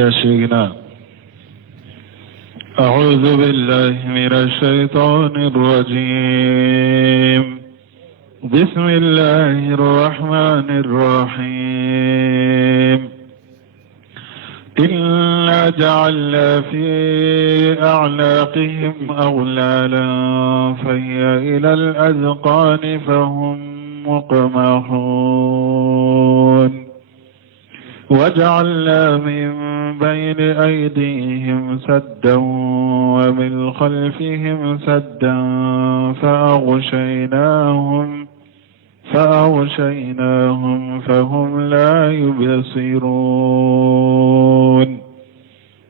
يا شيخنا أعوذ بالله من الشيطان الرجيم. بسم الله الرحمن الرحيم. إنا جعلنا في أعناقهم أغلالا فهي إلى الأذقان فهم مقمحون وجعلنا من بين أيديهم سدا ومن خلفهم سدا فأغشيناهم فهم لا يبصرون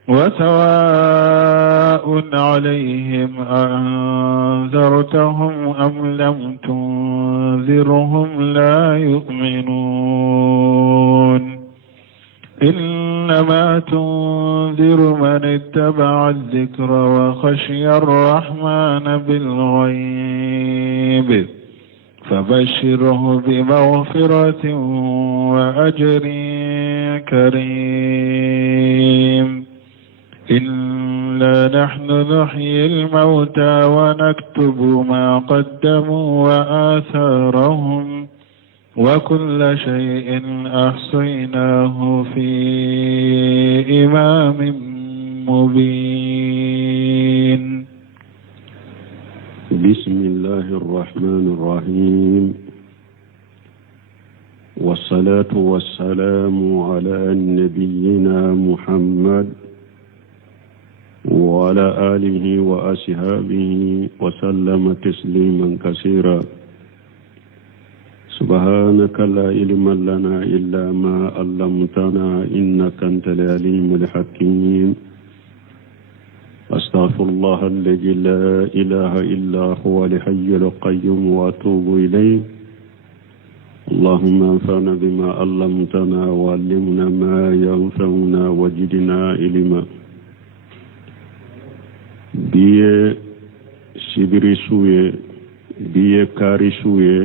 وسواء عليهم أنذرتهم أم لم تنذرهم لا يؤمنون إنما تنذر من اتبع الذكر وخشي الرحمن بالغيب فبشره بمغفرة وأجر كريم. إنا نحن نحيي الموتى ونكتب ما قدموا وآثارهم وكل شيء أحصيناه في إمام مبين. بسم الله الرحمن الرحيم، والصلاة والسلام على نبينا محمد وعلى آله وأصحابه وسلم تسليما كثيرا. سبحانك لا علم لنا إلا ما علمتنا إنك أنت العليم الحكيم. أستغفر الله الذي لا إله إلا هو الحي القيوم وأتوب إليه. اللهم انفعنا بما علمتنا وعلمنا ما ينفعنا وزدنا علما. بيه سبري سوية بيه كاري سوية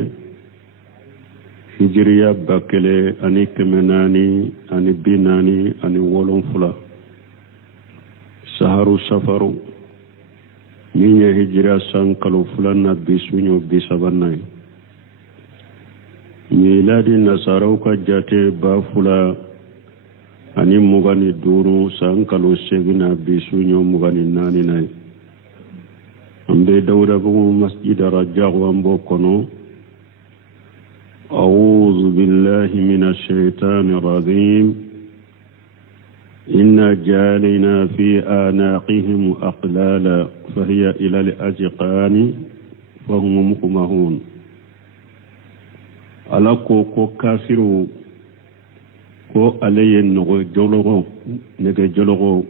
hijriya bakele ani kemenani ani binani ani wolonfula saharu safaru minye hijriya sankalo fulana bisunyo bisabanai miladi nasarau ka jate bafula ani mugani duru sankalo segina bisunyo mugani nani nai ambe dawda bugu masjid rajaq wambo kono. أعوذ بالله من الشيطان الرجيم. إنا جعلنا في أعناقهم أغلالا فهي إلى الأذقان فهم مقمحون. على كو كافرو كو علي نغو جلغو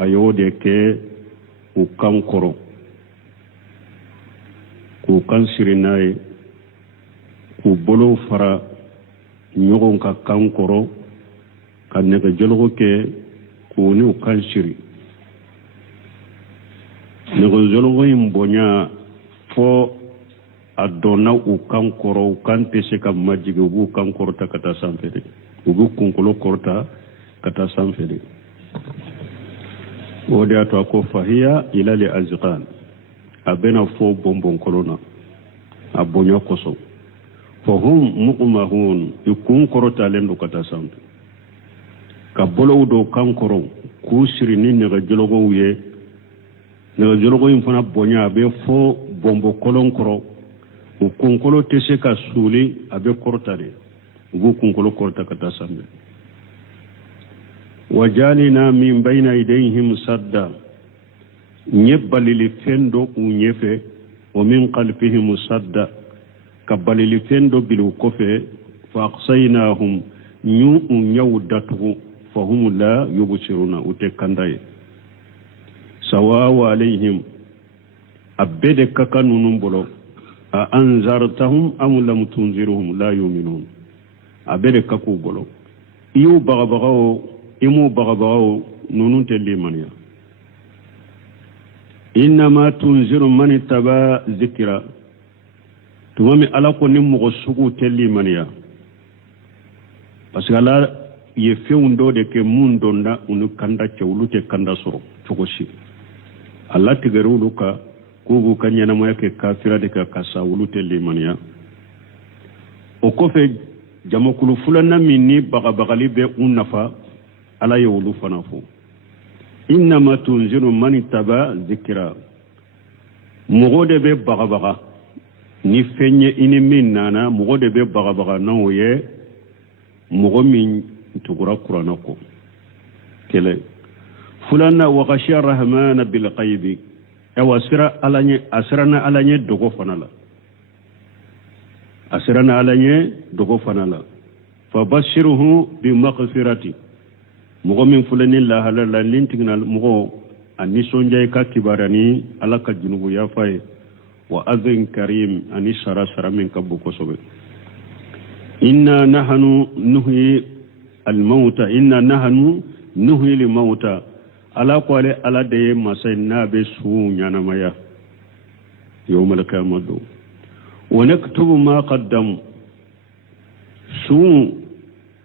أيودك وكانكرو كو كانسرناي ku bolo fara ɲɔgɔn ka kan kɔrɔ ka nɛgɛ jɔlɔgɔ kɛ k'u ni u kan siri. nɛgɛ jɔlɔgɔ in bonya fɔ a dɔnna u kan kɔrɔ u kan tɛ se ka majigin u b'u kan kɔrɔta ka taa sanfɛ de u b'u kunkolo kɔrɔta ka taa sanfɛ de. o de y'a to a ko fahiya ilali azqan a bɛna fɔ bɔnbɔnkɔlɔ na a bonya kosɔn. فهم مقمحون يكون كروتا لندو كتاسام كبولو دو كان كرو كوسري ني نغجلوغو يه نغجلوغو ينفنا بونيا بي فو بومبو كولون كرو وكون كولو تسيكا سولي ابي كروتا دي وكون كولو كروتا كتاسام وجالنا من بين ايديهم سدا نيبالي لفندو ونيفه ومن قلبهم سدا kabalili fendo bilu kofe fa aqsaynahum nyawdatuhu fahum la yubsiruna ute kandaye sawa alayhim abede kakanunum bolo a anzartahum am lam tunzirhum la yu'minun abede kaku bolo iyu bagabagawo imu bagabagawo nunun telimaniya إنما تنذر من اتبع ذكرى تمامي على كل مغسوق تلي منيا بس على ye fewundo de ke mun donda unu kanda cewlute kanda soro cogosi Allah tigarulu ka kugu kanyana moya ke kafira de ka kasa wulute limaniya o kofe jamakulu fulana minni bagabagali be unnafa ala ye wulu fana fo innama tunziru man ittaba zikra mogo de be bagabaga ni fenye ini min nana mogo de be bagabaga nan ye mogo min tugura kurana ko kele fulana wa ghashiya rahmana bil qaybi awasira alanye asrana alanye dogo fanala asrana alanye dogo fanala fabashiruhu bi maghfirati mogo min fulani la halala lintignal mogo ani sonjay ka kibarani alaka junubu ya fay wa adhin karim ani sara min kabbu ko sobe inna nahnu nuhyi al-mauta inna nahnu nuhyi al-mauta ala qale ala de masay nabe su nyanamaya yawmal qiyamah wa naktubu ma qaddam su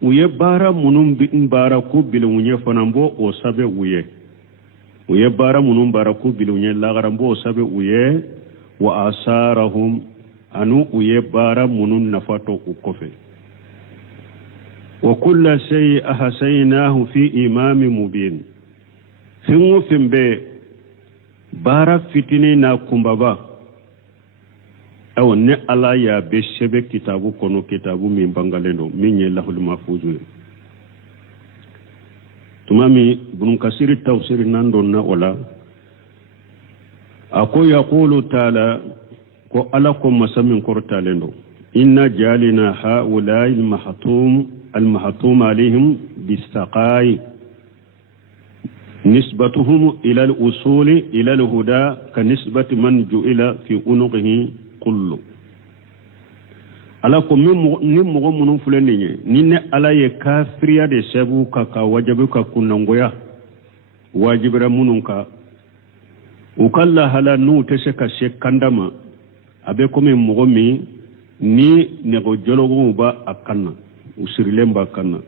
uye bara munum bin bara ku bilunye fanambo o sabe uye bara munum bara ku bilunye lagarambo o sabe uye wa asarahum anu uye bara munun nafato ukofe wa kullu shay ahsaynahu fi imamin mubin fingu fimbe bara fitini na kumbaba aw ne ala ya be shebe kitabu kono kitabu min bangalendo min ye lahul mahfuzu tumami bunun kasiri tafsir nando na wala ako yaqulu taala ko ala ko masamin kortalendo inna jalina haula المحتوم عليهم بالسقاي نسبتهم إلى الأصول إلى الهدى كنسبة من جئل في عنقه كله ala ko min mogo minnu filɛ nin ye ni ne ala ye kafiriya de sabu ka wajibi ka kunnangoya wajibira minnu ka u ka lahala n'u tɛ se ka se kanda ma a bɛ komi mɔgɔ min ni nɛgɛjɔlɔgɔw b'a a kan na u sirilen b'a kan na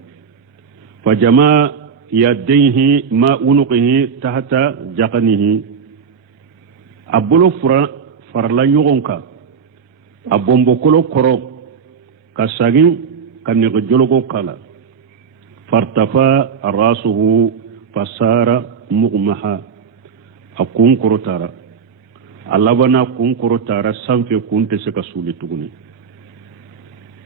fa jama yadayhi ma unuqihi tahta jaqanihi a bolo farala ɲɔgɔn kan a bɔnbɔkolo kɔrɔ ka sagin ka nɛgɛjɔlɔgɔ kala fartafa rasuhu fasara mughmaha a kun korotara a labana kun korotara sanfɛ kun tɛ se ka suli tuguni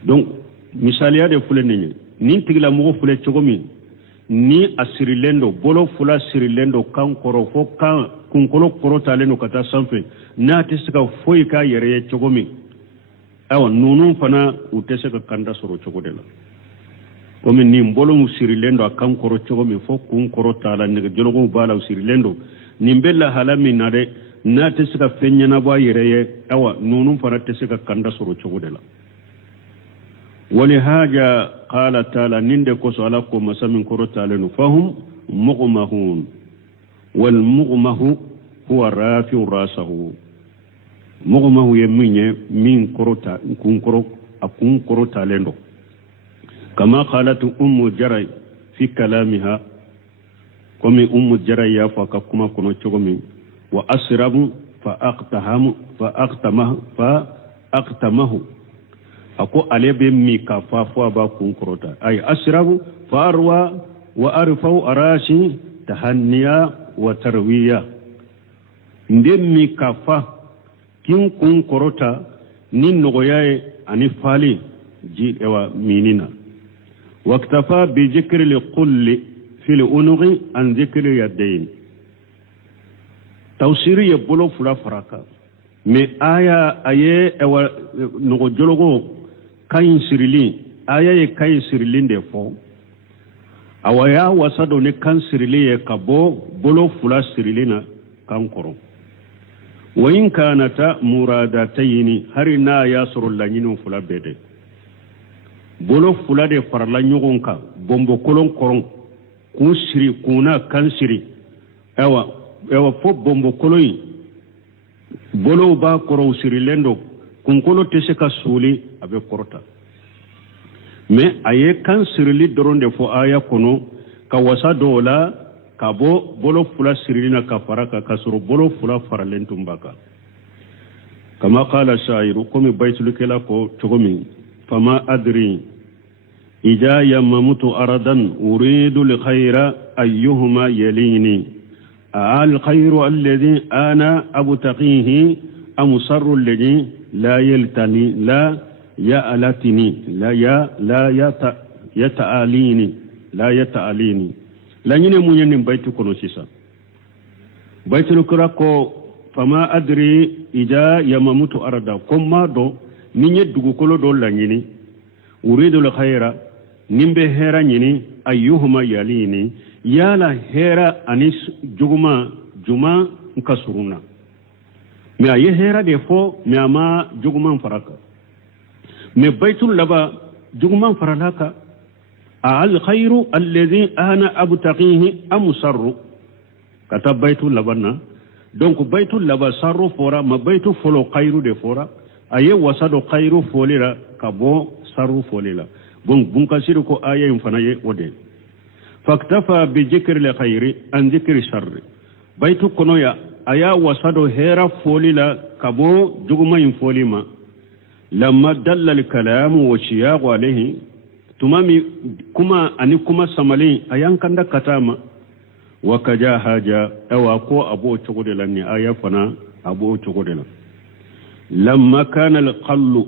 donc misaliya de filɛ nin ye nin tigilamɔgɔ filɛ cogo min ni a sirilen do bolo fula sirilen do kan kɔrɔ fo kan kunkolo korotalen do ka taa sanfɛ n'a tɛ se ka foyi k'a yɛrɛ ye cogo min awa nunu fana u tɛ se ka kanda sɔrɔ cogo de la komi nin bolo sirilen do a kan kɔrɔ cogo min fo kun korota la nɛgɛjɔlɔgɔw b'a la u sirilen do nin bɛ lahala min na dɛ n'a tɛ se ka fɛn ɲɛnabɔ a yɛrɛ ye awa nunu fana tɛ se ka kanda sɔrɔ cogo de la ولهذا قال تعالى نند كوسو على كو مسامن كروتالن فهم مغمهون والمغمه هو رافع راسه مغمه يمني من كروتا كون كروتالن كما قالت جري في كلامها كم جري يا فكما كنو تشومي واسرب فاقتمه ako alebe mi kafa fo ba kun korota ay asrabu farwa wa arfau arashi tahanniya wa tarwiya ndem mi kafa kin kun korota nin nogoyaye ani fali ji ewa minina waktafa bi zikri li kulli fil unughi an zikri yadayn tawsiri ya bolo fula faraka me aya aye ewa nogo jologo kayin sirilin aya ye kayin sirilin de fo awaya wasado ne kan sirili ye kabo bolo fula sirilina kan koro wa in kanata muradatayn harina yasru lanyinu fula bede bolo fula de farla nyogon ka bombo kolon koron ku siri kuna kan siri ewa fo bombo koloi bolo ba koro sirilendo kunkolo tese ka suli abe korta mais aye kan sirili doronde fo aya kono ka wasa dola ka bo bolo fula sirilina ka faraka kasoro bolo fula faralentum baka kama qala shairu komi baytul kala ko togomi fama adri ija yamamutu aradan uridu li khayra ayyuhuma yalini al khayru alladhi ana abtaqihi am sarru alladhi la yaltani la ya'latini la yata'alini la ñine muñani baytu kono sisa baytul kura ko fama adri ida yamamutu arada komma do ni ñeddugu kolo do la ñini uridu al khayra nimbe hera ñini ayyuhuma yalini yala hera anis juguma juma nkasuruna mi aye hera de fo mi ama juguma faraka mi baytul laba juguma faralaka al khayru alladhi ana abtaqihi am sarru kata baytul labana donc baytul laba sarru fora ma baytu folo khayru de fora aye wasado khayru folira kabo sarru folila bon bunkasiru ko ayen fanaye ode faktafa bi dhikri al khayri an dhikri sharri baytu kono ya aya wasado hera folila kabo juguma in folima lamma dalla al kalam wa shiyaq alayhi tumami kuma ani kuma samali ayan kanda katama wa kaja haja awa ko abo chogodela ni aya fana abo chogodela lamma kana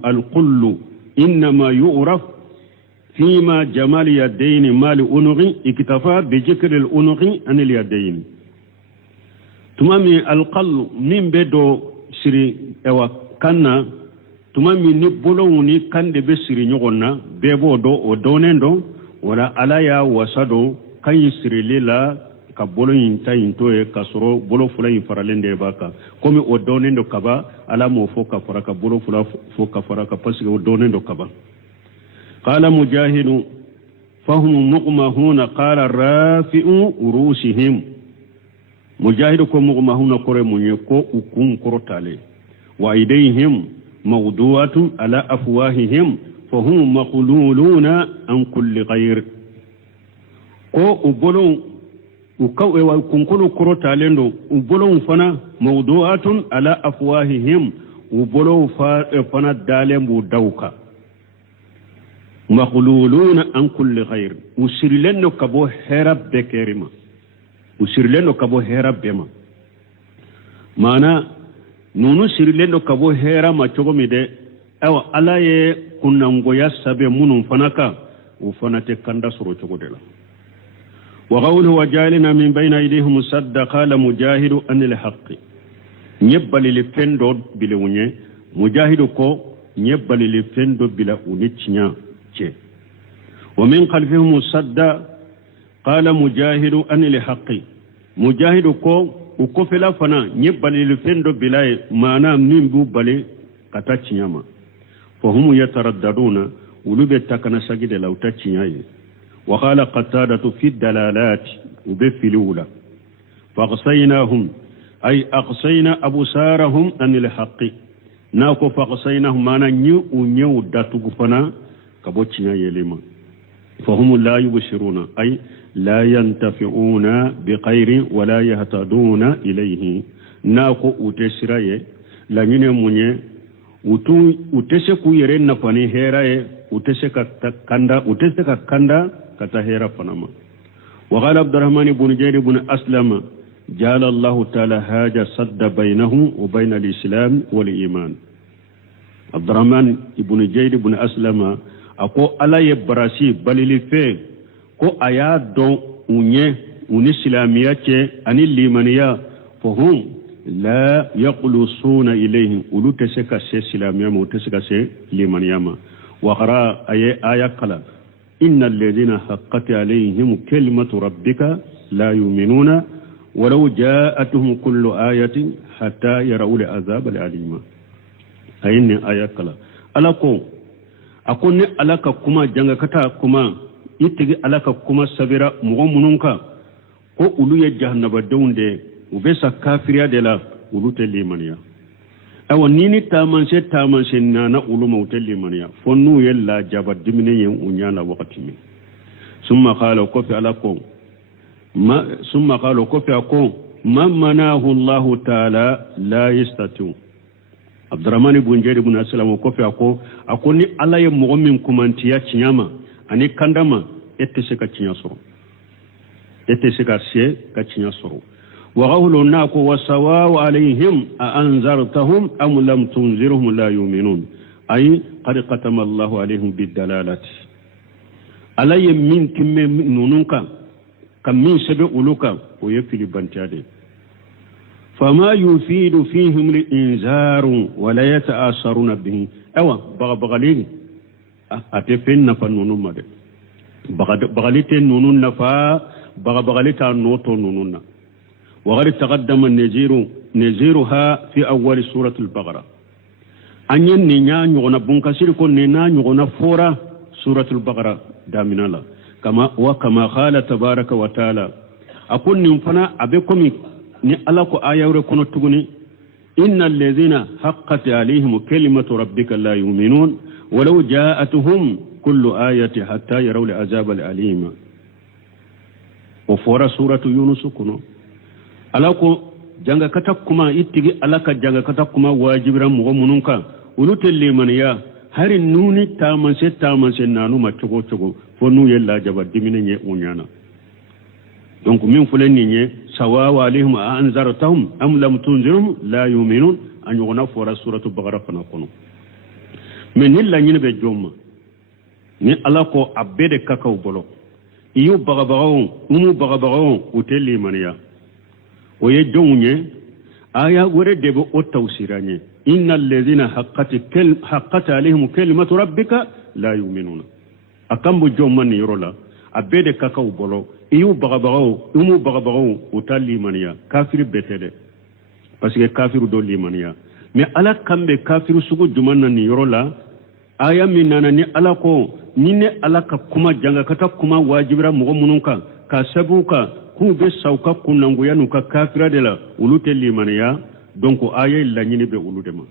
al qullu inma yu'raf فيما جمال يدين مال أنغي اكتفى بذكر الأنغي عن اليدين تمامي القل من بدو سري اوا كان تمامي نبولوني كان دي بسري نيغونا بيبو دو او دونندو ولا الايا وسادو كان يسري ليلا كبولو ينتا ينتوي كسرو بولو فلا يفرالندي باكا كومي او دونندو كبا الا مو فوكا فركا بولو فلا فوكا فركا باسكو او دونندو كبا قال مجاهد فهم مغمهون قال رافع رؤوسهم مجاهد كو مغمهون كرمون كو اكون كرتالي وايديهم موضوعة على افواههم فهم مخلولون عن كل غير كو وبولون وكو وكونكو كرتالندو وبولون فنا موضوعة على افواههم وبولون فنا دالم دوكا مخلولون عن كل خير وسرلن كبو هرب بكريما وسرلن كبو هرب بما معنى نونو سرلن كبو هرب ما تشومي دي او الاي كنا نغويا سبي منون فناكا وفنات كندا سرو تشودلا وقوله وجعلنا من بين ايديهم صد قال مجاهد ان الحق نيبالي لفندو بلونيه مجاهد كو نيبالي لفندو بلا اونيتشيا ومن خلفهم صد قال مجاهد أن الحق مجاهد كو وكفلا فنا نيبالي لفندو بلاي مانا نيمبو بالي كتاتشياما فهم يترددون ولوبي تكنا سجد لو تاتشياي وقال قتادة في الدلالات وبفلولا فاقصيناهم أي أقصينا أبصارهم أن الحق ناكو فاقصيناهم مانا نيو داتو فنا كبوتشنا يلما فهم لا يبشرون أي لا ينتفعون بخير ولا يهتدون إليه ناكو أتسراي لا ينموني أتسكو يرين نفاني هيراي أتسكا كندا كتا هيرا فنما وقال عبد الرحمن بن جير بن أسلم جعل الله تعالى هاجا صد بينه وبين الإسلام والإيمان عبد الرحمن بن جير بن أسلم ako ala ye barasi balili fe ko aya don unye uni islamiya ce ani limaniya fahum la yaqlusuna ilayhim ulu teseka se islamiya mo teseka se limaniya ma wa qara aya kala innal ladina haqqat alayhim kalimatu rabbika la yu'minuna walau ja'atuhum kullu ayatin hatta yarawul azab al-alima ayni aya kala alako akonne alaka kuma jangakata kuma itigi alaka kuma sabira mugo mununka ko ulu ya jahannaba daunde ubesa kafiriya de la ulu te limaniya awa nini tamanse nana uluma utelli maniya fonnu yella jaba dimine yen unyana wakati min summa qala kofi alakum summa qala kofi akum man manahu Allah ta'ala la yastatu Abdurrahman ibn Jarir ibn Aslam kofi akoni ala ye mogo min kumantiya cinyama ani kandama ette se ka cinya soro ette se ka cinya soro wa qawlu nako wasawa alaihim a anzartahum am lam tunzirhum la yu'minun ay qad qatama Allah alaihim bidalalati alaye min timme nununka kam min sebe uluka o yefili bantiade فما يفيد فيهم الإنذار ولا يتأثرون به أوا بغلين أتفين نفا نونو مد بغلتين نونو نفا بغلتا نوتو نونو وغير تقدم نزيرها في أول سورة البقرة أنين نينا نغنى بنكسير كون نينا نغنى فورا سورة البقرة دامنا الله وكما قال تبارك وتعالى أقول نفنا أبكم ni ala ko ayawre kono tuguni innal ladhina haqqat alayhim kalimatu rabbika la yu'minun walau ja'atuhum kullu ayati hatta yaraw al'azab al'alim wa fora suratu yunus kuno ala ko janga katakuma ittigi ala ka janga katakuma wajibiran mo mununka ulutel man ya hari nuni tamanse nanu ma cogo fonu yella jaba dimine nye unyana donc min fulen ni sawawa alaihim anzartahum am lam tunzirhum la yu'minun an yugna fora suratu baqara fana kono men illa nyine be jomma ni ala ko abede kakaw bolo iyo bagabagaw utelli maniya o ye jongne aya wore debo o tawsiranye innal ladhina haqqat alaihim kalimatu rabbika la yu'minuna akambo jomma ni yorola abede kakaw bolo iyo bagabagaw utalli maniya kafir betede parce que kafiru do limaniya mais ala kambe kafiru sugu jumanna ni yorola aya minana ni ala ko nine ala ka kuma janga kata kuma wajibira mogo mununka ka sabuka ku be sauka kunangu yanu ka kafira de la ulute limaniya donc aya la nyini be ulude ma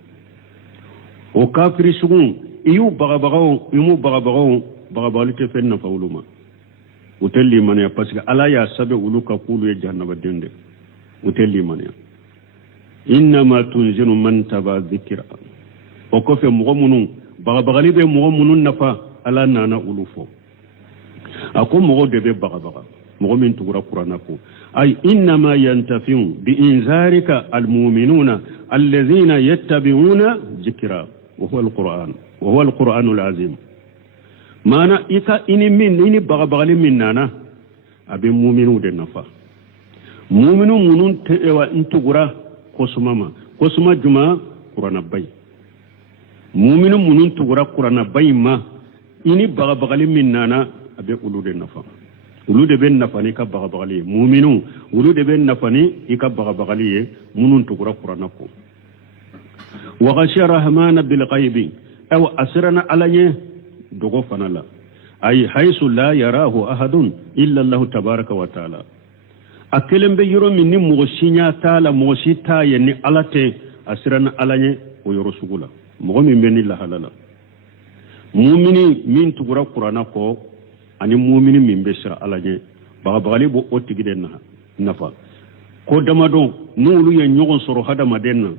o kafiri sugu iyo bagabagaw bagabalite fenna fauluma utelli mania parce que ala ya sabe uluka kulu ya jahannaba dende utelli mania inma tunziru man taba dhikra o ko fe mogo munun bagabagali be mogo munun nafa ala nana ulufo ako mogo de be bagabaga mogo min tugura qur'ana ko ay inma yantafi'u bi inzarika almu'minuna alladhina yattabi'una dhikra wa huwa alquran alazim mana ika ini bagabagali min nana abe mu'minu de nafa mu'minu munun tewa intugura kosuma juma qur'ana bay mu'minu munun tugura qur'ana bay ma ini bagabagali min nana abe ulude nafa ulude ben nafa ni ka bagabagali mu'minu ulude ben nafa ni ika bagabagali munun tugura qur'ana ko wa ghashira rahmana bil ghaibi aw asrana alanye dogo fanala ay haythu la yarahu ahadun illa Allah tabaaraka wa ta'ala akelembe yoro minni mogosinya taala mogosita yenni alate asirana alanye o yoro sugula mogo min benni la halala mu'mini min tugura qur'ana ko ani mu'mini min be sira alanye bagabagali bo otigide nafa ko damado nulu ye nyogon soro hada madenna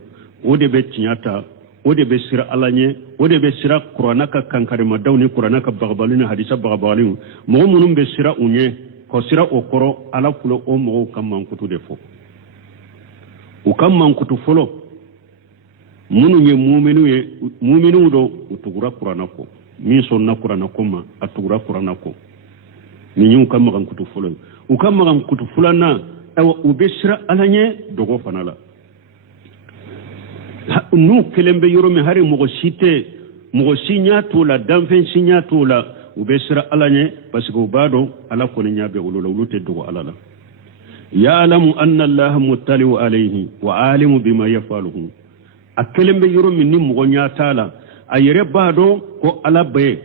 o de be tinyata o de be sira alanye o de be sira qur'ana ka kankari madawni qur'ana ka bagabalina hadisa bagabalin mo munum be sira unye ko sira okoro ala kulo o mo kamman kutu defo o kamman kutu folo munu ye mu'minu do utugura qur'ana ko min sonna qur'ana ko ma atugura qur'ana ko ni nyum kamman kutu folo o kamman kutu fulana awa o be sira alanye dogo fanala nu kelembe yoromi hari mogo sinya tola danfen sinya tola ube sira alanye parce que ubado ala ko nyabe ulula ulute dogo alala ya'lamu anna allaha muttali'u alayhi wa alimu bima yafaluhu akelembe yoromi ni mogo nyatala ayere bado ko ala be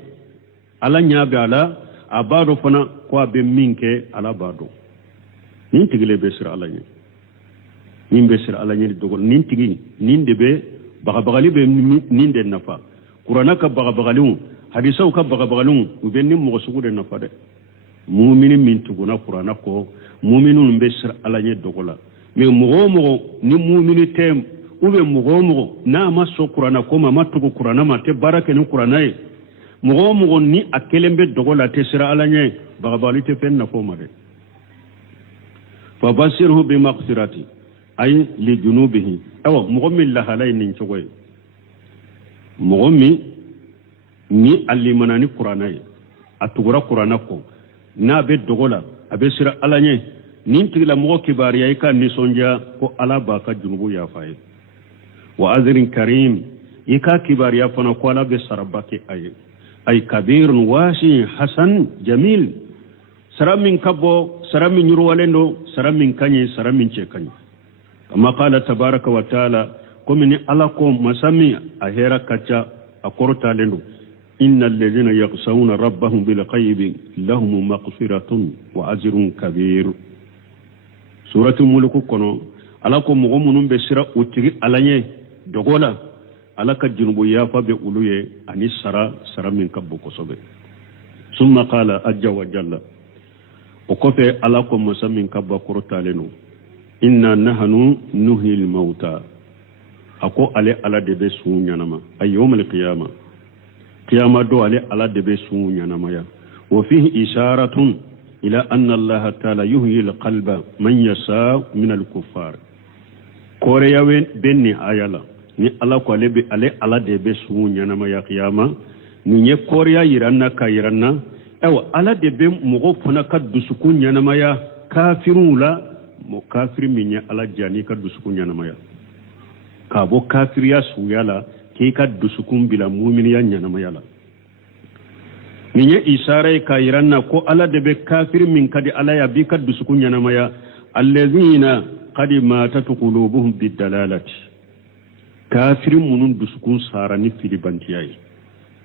ala nyabe ala abado fana ko abe minke ala bado nin tigile be sira alanye nin be sira alanye dogo nin tigi nin debe bagabagali be nin de nafa qur'ana ka bagabagaliw hadisaw ka bagabagaliw u be nin mogo sugu de nafa de mu'minin min tuguna qur'ana ko mu'minun be sir alanye dogola mais mogo ni mu'mini tem ube mogo na ma so qur'ana ko ma tugu qur'ana ma te barake ni qur'ana e mogo ni akelembe dogola te sir alanye bagabagali te fen nafo ma de fa basirhu bi maghfirati ay li junubihi awa mogo min la halay nin chogoy mogo mi ni alimanani qur'ana e atugura qur'ana ko na be dogola abe sira alanye nin tigla mogo kibariya ka ni sonja ko ala ba ka junubu ya faye wa azrin karim ika kibariya fana ko ala be sarabake ay kabirun washi hasan jamil saramin kabo saramin yurwalendo saramin kanye saramin ce kanye kama qala tabaraka wa taala komini ala ko masami ahera kacha akorta lendo innal ladhina yakhshawna rabbahum bil ghaibi lahum maghfiratun wa ajrun kabir suratul mulk kono ala ko mogo munum be sira utiri alanye dogola ala ka junubu yafa be uluye ani sara min kabbo kosobe summa qala ajja wa jalla o kofe ala ko masamin kabba korta lendo inna nahnu nuhil mauta ako ale ala de be sun yanama ay yawmal qiyama do ale ala de be sun yanama ya wa fihi isharatun ila anna allah ta'ala yuhyi alqalba man yasha min alkuffar kore yawe benni ayala ni ala ko ale ala de be sun yanama ya qiyama ni nye kore ya yiranna ka yiranna ewa ala de be mogo fana ka dusukun yanama ya kafirula mo kafir minya ala jani ka dusukun yanamaya ka bo kafir ya suyala ke ka dusukun bila mu'min ya yanamaya la minya isharai ka yiranna ko ala de be kafir min kadi ala ya bi ka dusukun yanamaya allazina qad matat qulubuhum bidalalati kafir munun dusukun sarani filibantiyai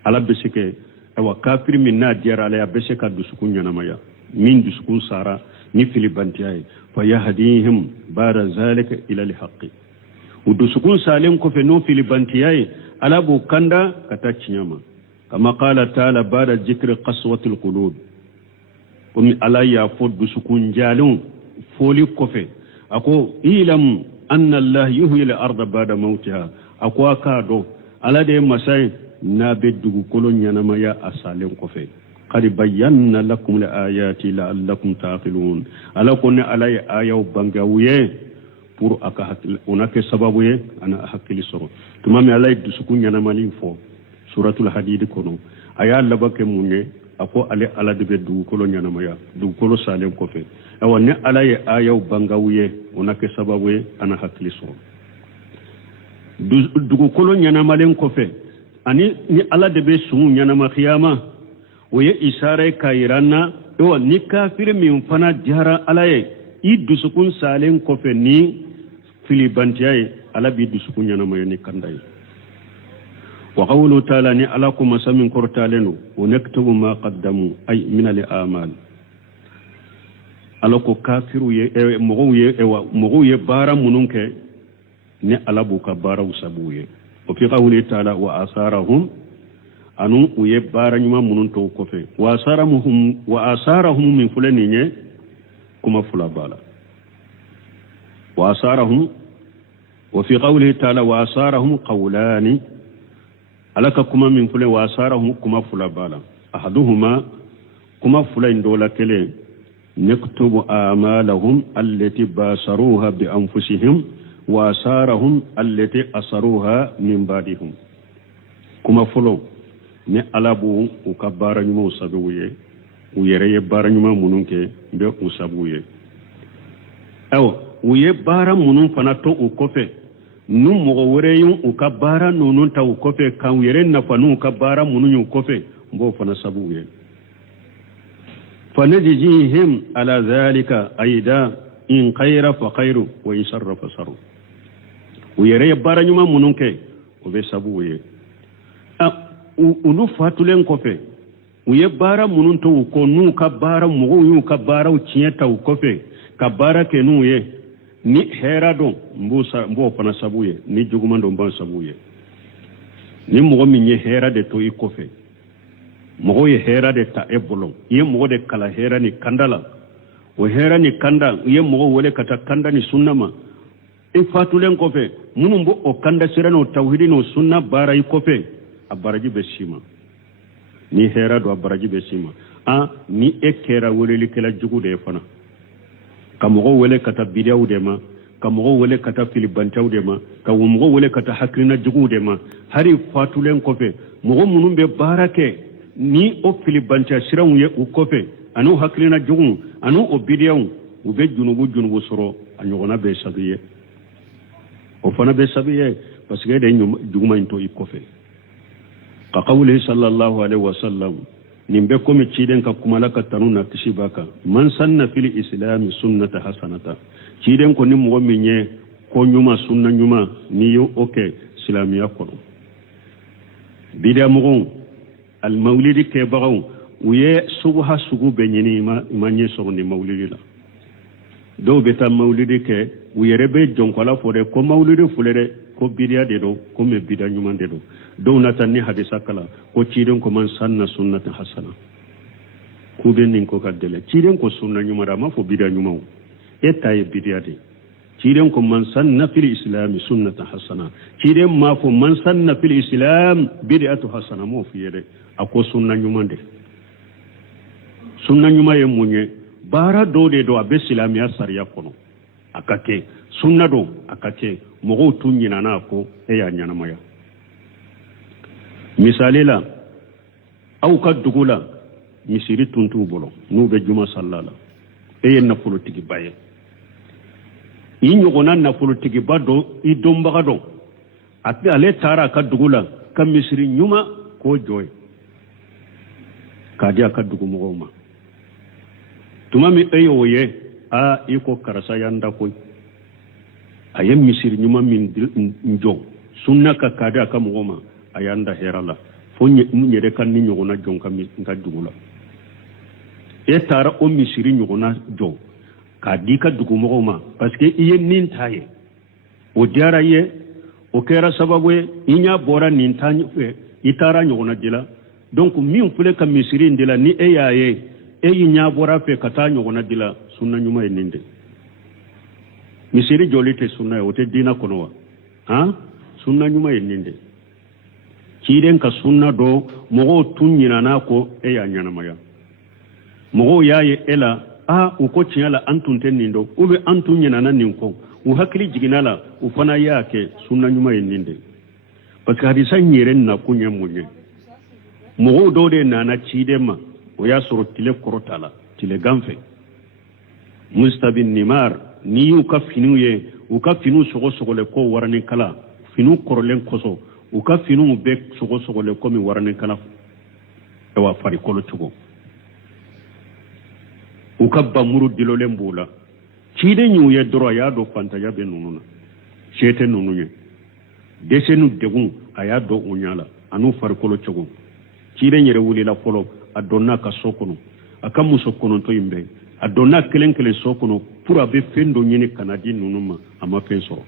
ala besike awa kafir min na diyara ala ya beseka dusukun yanamaya min dusukun sara ni filibantiyai فيهديهم بعد ذلك إلى الحق ودسكون سالم كفي نو في لبنتياي على بوكاندا كتاتشيما كما قال تعالى بعد ذكر قسوة القلوب ومن على يافود دسكون جالون فولي كفي أكو إلم أن الله يحيي الأرض بعد موتها أكو أكادو على دي مساي نابد كولون ينما يا أسالم كفي قد بينا لكم الآيات لعلكم تعقلون على كون على آية بانغاويه pour aka onake sababu ye ana hakili soro tumami alay dusukun yana malin fo suratul hadid kono aya labake munye ako ale ala de du kolo yana maya du kolo salem ko fe awane alay aya bangawuye onake sababu ye ana hakili soro du kolo yana malen ko fe ani ni ala de be sumu yana ma khiyama oye isharai kairana do ni kafir min fana jara alaye i dusukun salen ko fe ni filibantiyaye ala bi dusukun yana ma ni kandai wa qawlu ta'ala ni ala kuma samin kortalenu wa naktubu ma qaddamu ay min al a'mal ala ko kafiru ye mogo ye bara mununke ni ala bu ka bara usabuye o fi qawli ta'ala wa asarahum anu uye bara nyuma munun to kofe wa asarahum min fulani nye kuma fula bala wa asarahum wa fi qawlihi ta'ala wa asarahum qawlani alaka kuma min fulani wa asarahum kuma fula bala ahaduhuma kuma fula indola kele naktubu amalahum allati basaruha bi anfusihim wa asarahum allati asaruha min ba'dihim kuma fulo ne alabu ukabara nyuma usabuye uyereye bara nyuma mununke be usabuye awo uye bara munun fana to ukofe nu mogo wereyun ukabara nunun ta ukofe kan yere na fanu ukabara munun ukofe mbo fana sabuye fanajihim ala zalika aida in khayra fa khairu wa in sharra fa saru uyereye bara nyuma mununke ube sabuye ulu fatulen kofe uye bara munun to ko nu ka bara mugo yu ka bara u cieta u kofe ka bara ke nu ye ni hera don mbo fana sabu ye ni juguman don ban sabu ye ni mogo min ye hera de to i kofe mogo ye hera de ta e bolon ye mogo de kala hera ni kandala o hera ni kanda ye mogo wele kata kanda ni sunnama e fatulen kofe munum bo o kanda sirano tawhidi no sunna bara i kofe a baraji be sima ni hera do a baraji be sima ni e kera weleli kela jugu de fana ka mogo wele kata bidiyaw de ma ka mogo wele kata filibantaw de ma ka mogo wele kata hakrina jugu de ma hari fatulen kofe mogo munum be barake ni o filibanta siranw ye u kofe anu hakrina jugu anu o bidiyaw u be junubu soro a ɲɔgɔnna be sabiye o fana be sabiye parce que de juguma into i kofe ka qawli sallallahu alaihi wasallam nin be komi ciden ka kumala ka tanu na kisi baka man sanna fil islam sunnata hasanata ciden ko ni mo min ye ko nyuma sunna nyuma ni yo oke islamiya ko bidia mo al mawlidi ke bagaw uye subha sugu be nyini ma nye so ni mawlidi la do be ta mawlidi ke uyere be jonkola fore ko mawlidi fulere ko bidia de do ko me bidia nyuma de do do nata ni hadisa kala ko ciden ko man sanna sunnata hasana ku be nin ko kadele ciden ko sunna nyuma da ma fo bidia nyuma e tay bidia de ciden ko man sanna fil islam sunnata hasana ciden ma fo man sanna fil islam bid'atu hasana mo fi yede ako sunna nyuma de sunna nyuma ye munye bara do de do abe islamiya sariya kono akake sunna do akake mogo tunyina na ko e ya nyana maya misalila aw ka dugula misiri tuntu bolo nu be juma sallala e yen na politiki baye yi nyogona na politiki bado i dombaga do ati ale tara ka dugula ka misiri nyuma ko joy ka dia ka dugu mogo ma tuma mi ayo ye a iko karasa yanda koy ayem misiri nyuma min njo sunna ka kada ka mogo ma ayanda herala fo nyere kan ni nyogona jonka mi nka dugula e tara o misiri nyogona jo ka di ka dugu mogo ma parce que iye nin taye o diara ye o kera sababu ye inya bora nin tanyi fe itara nyogona dila donc min fule ka misiri ndila ni e yaye e yinya bora fe kata nyogona dila sunna nyuma e ninde misiri jolite sunna o te dina kono wa sunna nyuma e ninde ciden ka sunna do mogo tunyina na ko e ya nyana maya mogo yaye ela u ko tinyala antun nindo ube antun nyina na ninko u hakili jiginala u fana yake sunna nyuma e ninde parce que hadisa nyere na kunya munye mogo do de nana ciden ma o ya soro tile korotala tile ganfe mustabin nimar ni u ka finu ye u ka finu sogo le ko warani kala finu korolen koso u ka finu be sogo le ko mi warani kala e wa fari kolo tugo u ka bamuru dilole mbula cide nyu ye doro ya do fanta ya be nununa chete nununye desenu degun aya do unyala anu fari kolo tugo cide nyere wuli la folo adonna ka sokono aka muso kono to yimbe adonna kelen sokono pour abe fendo nyini kanadi nunuma ama penso